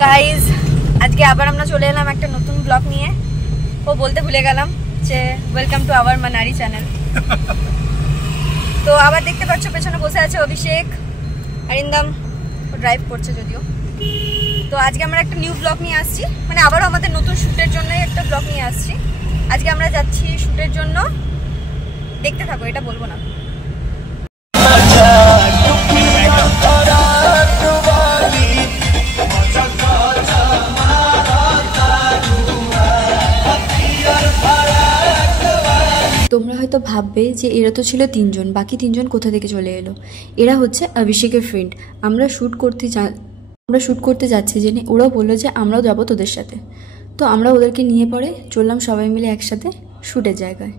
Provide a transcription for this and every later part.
Guys আজকে আবার আমরা চলে এলাম একটা নতুন ব্লগ নিয়ে। ও বলতে ভুলে গেলাম যে ওয়েলকাম টু আওয়ার মানারি চ্যানেল। তো আবার দেখতে পাচ্ছ পেছনে বসে আছে অভিষেক, অরিন্দম ড্রাইভ করছে যদিও। তো আজকে আমরা একটা নিউ ব্লগ নিয়ে আসছি, মানে আবারও আমাদের নতুন শ্যুটের জন্য একটা ব্লগ নিয়ে আসছি। আজকে আমরা যাচ্ছি শ্যুটের জন্য, দেখতে থাকো, এটা বলবো না। তোমরা হয়তো ভাববে যে এরা তো ছিল তিনজন, বাকি তিনজন কোথা থেকে চলে এলো। এরা হচ্ছে অভিষেকের ফ্রেন্ড। আমরা শ্যুট করতে যাচ্ছি জেনে ওরাও বললো যে আমরাও যাবো তোদের সাথে। তো আমরা ওদেরকে নিয়ে পরে চললাম সবাই মিলে একসাথে শ্যুটের জায়গায়।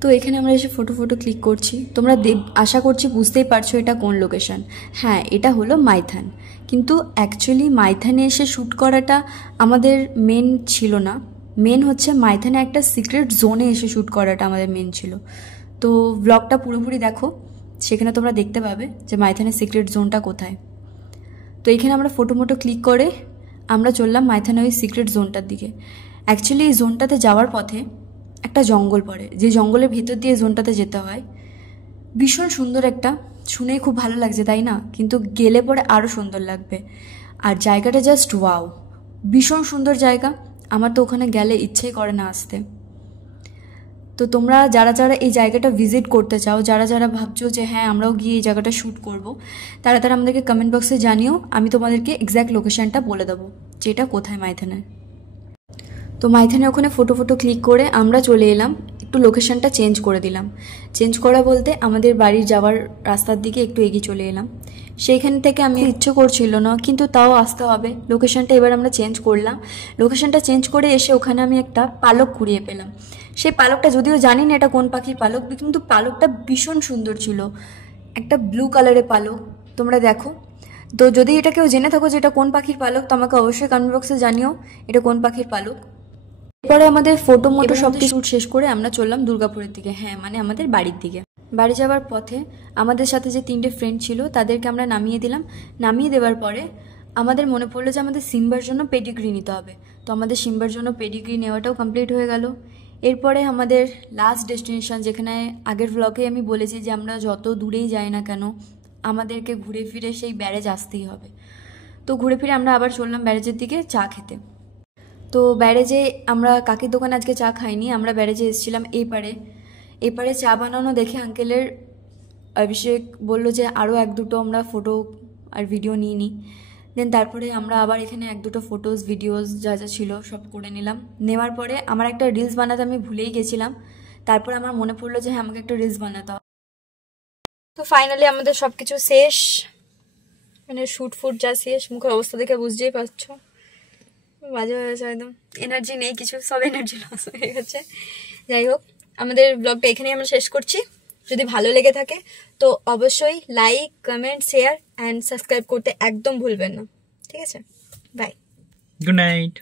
তো এখানে আমরা এসে ফটো ক্লিক করছি। তোমরা আশা করছি বুঝতেই পারছো এটা কোন লোকেশন। হ্যাঁ, এটা হলো মাইথান। কিন্তু অ্যাকচুয়ালি মাইথানে এসে শ্যুট করাটা আমাদের মেন ছিল না। মেন হচ্ছে মাইথানে একটা সিক্রেট জোনে এসে শ্যুট করাটা আমাদের মেন ছিল। তো ব্লগটা পুরোপুরি দেখো, সেখানে তোমরা দেখতে পাবে যে মাইথানের সিক্রেট জোনটা কোথায়। তো এখানে আমরা ফটো ক্লিক করে আমরা চললাম মাইথানের ওই সিক্রেট জোনটার দিকে। অ্যাকচুয়ালি এই জোনটাতে যাওয়ার পথে একটা জঙ্গল পড়ে, যে জঙ্গলের ভেতর দিয়ে জোনটাতে যেতে হয়। ভীষণ সুন্দর, একটা শুনেই খুব ভালো লাগছে তাই না? কিন্তু গেলে পরে আরও সুন্দর লাগবে। আর জায়গাটা জাস্ট ওয়াও, ভীষণ সুন্দর জায়গা। আমার তো ওখানে গেলে ইচ্ছেই করে না আসতে। তো তোমরা যারা যারা এই জায়গাটা ভিজিট করতে চাও, যারা যারা ভাবছো যে হ্যাঁ আমরাও গিয়ে এই জায়গাটা শ্যুট করব, তারা তারা আমাদেরকে কমেন্ট বক্সে জানিও। আমি তোমাদেরকে এক্স্যাক্ট লোকেশনটা বলে দেবো যে এটা কোথায় মাইথানে। তো মাইথানে ওখানে ফটো ক্লিক করে আমরা চলে এলাম, একটু লোকেশনটা চেঞ্জ করে দিলাম। চেঞ্জ করা বলতে আমাদের বাড়ির যাওয়ার রাস্তার দিকে একটু এগিয়ে চলে এলাম। সেইখান থেকে আমি ইচ্ছে করছিল না, কিন্তু তাও আসতে হবে। লোকেশনটা এবার আমরা চেঞ্জ করলাম। লোকেশনটা চেঞ্জ করে এসে ওখানে আমি একটা পালক কুড়িয়ে পেলাম। সেই পালকটা যদিও জানি না এটা কোন পাখির পালক, কিন্তু পালকটা ভীষণ সুন্দর ছিল, একটা ব্লু কালারের পালক। তোমরা দেখো। তো যদি এটা কেউ জেনে থাকো যে এটা কোন পাখির পালক, তো আমাকে অবশ্যই কমেন্ট বক্সে জানিও এটা কোন পাখির পালক। এরপরে আমাদের ফটো সব শ্যুট শেষ করে আমরা চললাম দুর্গাপুরের দিকে, হ্যাঁ মানে আমাদের বাড়ির দিকে। বাড়ি যাওয়ার পথে আমাদের সাথে যে 3টে ফ্রেন্ড ছিল তাদেরকে আমরা নামিয়ে দিলাম। নামিয়ে দেওয়ার পরে আমাদের মনে পড়লো যে আমাদের সিম্বার জন্য পেডিগ্রি নিতে হবে। তো আমাদের সিম্বার জন্য পেডিগ্রি নেওয়াটাও কমপ্লিট হয়ে গেল। এরপরে আমাদের লাস্ট ডেস্টিনেশন, যেখানে আগের ব্লগে আমি বলেছি যে আমরা যত দূরেই যাই না কেন আমাদেরকে ঘুরে ফিরে সেই ব্যারেজ আসতেই হবে। তো ঘুরে ফিরে আমরা আবার চললাম ব্যারেজের দিকে চা খেতে। তো ব্যারেজে আমরা কাকির দোকানে আজকে চা খাইনি, আমরা ব্যারেজে এসেছিলাম এপারে চা বানানো দেখে আঙ্কেলের অভিষেক বলল যে আরও 1-2টো আমরা ফটো আর ভিডিও নিয়ে নিই। দেন তারপরে আমরা আবার এখানে 1-2টো ফটোস ভিডিওস যা যা ছিল সব করে নিলাম। নেওয়ার পরে আমার একটা রিলস বানাতে আমি ভুলেই গেছিলাম। তারপর আমার মনে পড়লো যে হ্যাঁ আমাকে একটা রিলস বানাতে হবে। তো ফাইনালি আমাদের সব কিছু শেষ, মানে শ্যুট যা শেষ। মুখের অবস্থা দেখে বুঝতেই পারছো বাজে হয়ে গেছে, একদম এনার্জি নেই কিছু, সব এনার্জি লস হয়ে গেছে। যাই হোক, আমাদের ব্লগটা এখানেই আমরা শেষ করছি। যদি ভালো লেগে থাকে তো অবশ্যই like, comment, share and subscribe করতে একদম ভুলবেন না। ঠিক আছে, বাই, গুড নাইট।